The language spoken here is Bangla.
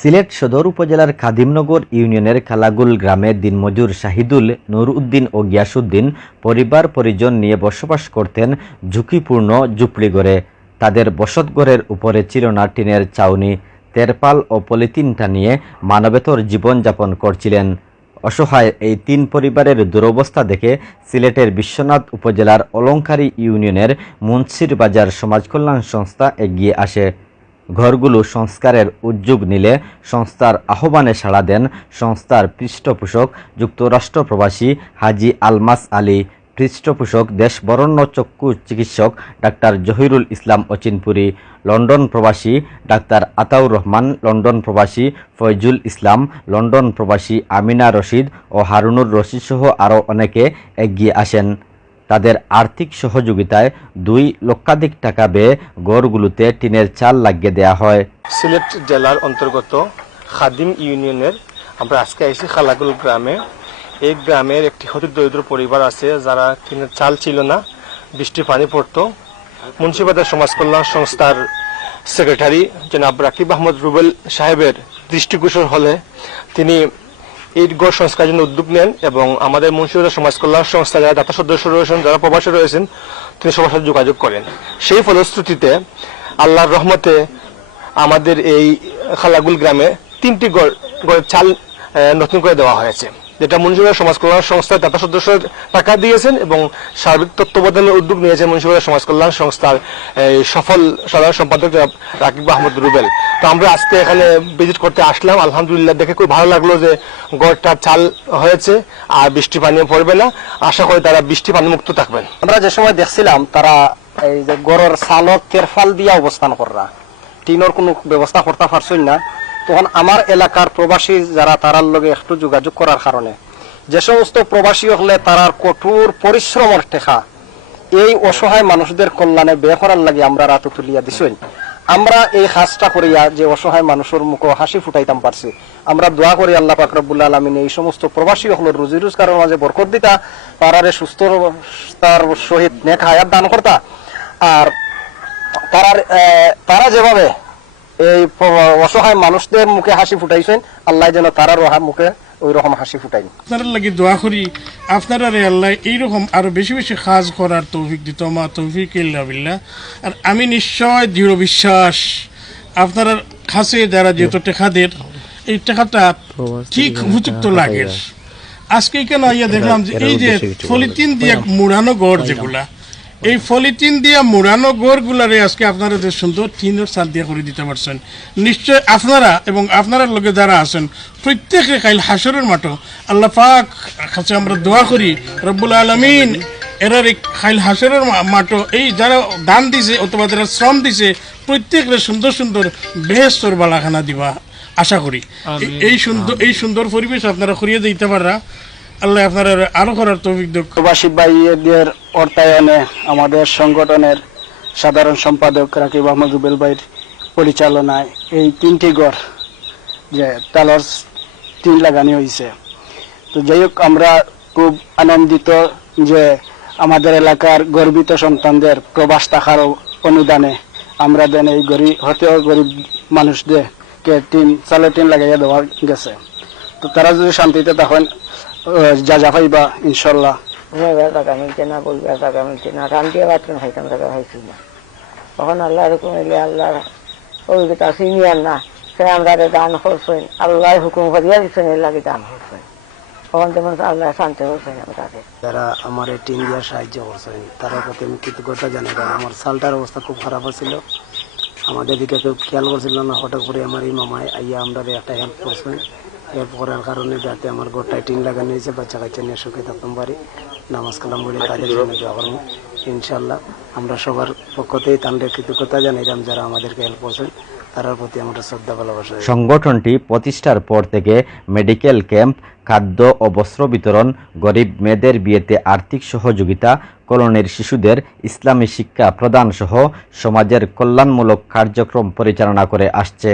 সিলেট সদর উপজেলার খাদিমনগর ইউনিয়নের খালাগুল গ্রামে দিনমজুর শাহিদুল, নূর উদ্দিন ও গিয়াসউদ্দিন পরিবার পরিজন নিয়ে বসবাস করতেন ঝুঁকিপূর্ণ ঝুপড়িঘরে। তাদের বসতঘরের উপরে ছিল না টিনের ছাউনি, তেরপাল ও পলিথিন টানিয়ে মানবেতর জীবনযাপন করছিলেন। অসহায় এই তিন পরিবারের দুরবস্থা দেখে সিলেটের বিশ্বনাথ উপজেলার অলঙ্কারী ইউনিয়নের মুন্সিরবাজার সমাজকল্যাণ সংস্থা এগিয়ে আসে। ঘরগুলো সংস্কারের উদ্যোগ নিলে সংস্থার আহ্বানে সাড়া দেন সংস্থার পৃষ্ঠপোষক যুক্তরাষ্ট্র প্রবাসী হাজী আলমাস আলী, পৃষ্ঠপোষক দেশবরণ্য চক্ষু চিকিৎসক ডাক্তার জহিরুল ইসলাম অচিনপুরী, লন্ডন প্রবাসী ডাক্তার আতাউর রহমান, লন্ডন প্রবাসী ফয়জুল ইসলাম, লন্ডন প্রবাসী আমিনা রশিদ ও হারুনুর রশিদ সহ আরও অনেকে এগিয়ে আসেন। তাদের আর্থিক সহযোগিতায় 2 লক্ষাধিক টাকা ব্যয়ে ঘরগুলোতে টিনের চাল লাগিয়ে দেওয়া হয়। সিলেট জেলার অন্তর্গত খাদিম ইউনিয়নের আমরা আজকে এসেছি খালাগুল গ্রামে। এই গ্রামের একটি অতি দরিদ্র পরিবার আছে যারা টিনের চাল ছিল না, বৃষ্টি পানি পড়তো। মুন্সিবাজার সমাজ কল্যাণ সংস্থার সেক্রেটারি জনাব রাকিব আহমদ রুবেল সাহেবের দৃষ্টিগোচর হলে তিনি এই ঘর সংস্কারের জন্য উদ্যোগ নেন এবং আমাদের মুন্সিবাজার সমাজ কল্যাণ সংস্থা যারা দাতা সদস্য রয়েছেন, যারা প্রবাসী রয়েছেন, তিনি সবার সাথে যোগাযোগ করেন। সেই ফলশ্রুতিতে আল্লাহর রহমতে আমাদের এই খালাগুল গ্রামে 3টি ঘরের চাল নতুন করে দেওয়া হয়েছে, যেটা মুন্সিবাজার সমাজ কল্যাণ সংস্থার দাতা সদস্য টাকা দিয়েছেন এবং সার্বিক তত্ত্বাবধানের উদ্যোগ নিয়েছেন মুন্সিবাজার সমাজ কল্যাণ সংস্থার সফল সাধারণ সম্পাদক রাকিব আহমদ রুবেল। তো আমরা আজকে এখানে ভিজিট করতে আসলাম। আলহামদুলিল্লাহ দেখে খুব ভালো লাগলো যে ঘরটা চাল হয়েছে আর বৃষ্টি পানিও পড়বে না। আশা করি তারা বৃষ্টি পানি মুক্ত থাকবেন। আমরা যে সময় দেখছিলাম তারা এই যে গড়ের চালত তেরফাল দিয়া অবস্থান করা, টিনের কোনো ব্যবস্থা করতে পারছেন না। তখন আমার এলাকার প্রবাসী যারা তারার লগে একটু যোগাযোগ করার কারণে যে সমস্ত প্রবাসী হলে তারার কঠোর পরিশ্রমের টেকা এই অসহায় মানুষদের কল্যাণে ব্যয় করার লাগে আমরা রাত তুলিয়া দিছেন। আমরা এই কাজটা করিয়া যে অসহায় মানুষের মুখ হাসি ফুটাইতাম পারছি। আমরা দোয়া করি আল্লাহ পাক রব্বুল আলামিন এই সমস্ত প্রবাসী হলের রুজি রোজগারের মাঝে বরকত দিতা, তারারে সুস্থ তার সহিত নেক হায়াত দান করতা। আর তারা যেভাবে এই অসহায় মানুষদের মুখে হাসি ফুটাইছেন, আল্লাহ যেন তারারও মুখে ওই রকম হাসি ফুটাই। আপনারা লাগি দোয়া করি আপনারা আল্লাহ এইরকম আরো বেশি বেশি কাজ করার তৌফিক দিত, মা তৌফিক ইল্লা বিল্লাহ। আর আমি নিশ্চয় দৃঢ় বিশ্বাস আপনারা কাছে যারা যেহেতু টেকাদের এই টাকাটা ঠিক উপযুক্ত লাগে। আজকে কেন ইয়া দেখলাম যে এই যে পলিথিন দিয়ে মুড়ানো গড় যেগুলা, এই পলিথিন দিয়ে মুড়ানো গড়গুলারে আজকে আপনারা যে সুন্দর টিনের চাল দিয়ে করে দিতে পারছেন। নিশ্চয় আপনারা এবং আপনার লোকে যারা আছেন প্রত্যেকে কাইল হাসরের মাঠো আল্লাহ পাক কাছে আমরা দোয়া করি রব্বুল আলামিন এরার কাইল হাসরের মাঠো এই যারা দান দিছে অথবা যারা শ্রম দিছে প্রত্যেকের সুন্দর সুন্দর বেহেশতর বালাখানা দিবা আশা করি। এই সুন্দর পরিবেশ আপনারা করিয়ে দিতে পারা আল্লাহ আপনারা আরো করার তৌফিক দেন। প্রবাসী ভাইদের অর্থায়নে আমাদের সংগঠনের সাধারণ সম্পাদক রাকিব আহমদ রুবেল ভাইয়ের পরিচালনায় এই 3টি ঘর যে তালর টিন লাগানো হয়েছে। তো যাই হোক আমরা খুব আনন্দিত যে আমাদের এলাকার গর্বিত সন্তানদের প্রবাস থাকার অনুদানে আমরা দেন এই গরিব মানুষদেরকে চালের টিন লাগাইয়া দেওয়া গেছে। তো তারা যদি শান্তিতে তখন যা পাইবা ইনশাল্লাহ। টাকা মিলছে না, বলবে টাকা মিলছে না, রান্ধিয়ে বাথরুম খাইতাম, টাকা খাইছি না। তখন আল্লাহ হুকুম এলে আল্লাহ অভিজ্ঞতা সিনিয়র না সে আমরা দান করছেন, আল্লাহ হুকুম করিয়া দিচ্ছেন, এর লাগে দান করছেন। তখন যেমন আল্লাহ শান্তি করছেন তাদের। যারা আমার এই টিন দিয়ে সাহায্য করছেন তারা প্রতি আমি কৃতজ্ঞতা জানাই। আমার চালটার অবস্থা খুব খারাপ ছিল, আমাদের দিকে কেউ খেয়াল করছিল না। হঠাৎ করে আমার এই মামায় আইয়া আমরা একটা হেল্প করছেন। হেল্প করার কারণে যাতে আমার গোটায় টিন লাগানো হয়েছে, বাচ্চা কাচ্চা নিয়ে সুখে থাকতাম পারি, নামাজ কালাম বলে তাদের জন্য দোয়া করবো ইনশাল্লাহ। আমরা সবার পক্ষতেই তাদের কৃতজ্ঞতা জানাইলাম যারা আমাদেরকে হেল্প করছেন, তার প্রতি আমরা শ্রদ্ধা ভালোবাসা। সংগঠনটি প্রতিষ্ঠার পর থেকে মেডিকেল ক্যাম্প, খাদ্য ও বস্ত্র বিতরণ, গরিব মেয়েদের বিয়েতে আর্থিক সহযোগিতা, কলোনির শিশুদের ইসলামী শিক্ষা প্রদান সহ সমাজের কল্যাণমূলক কার্যক্রম পরিচালনা করে আসছে।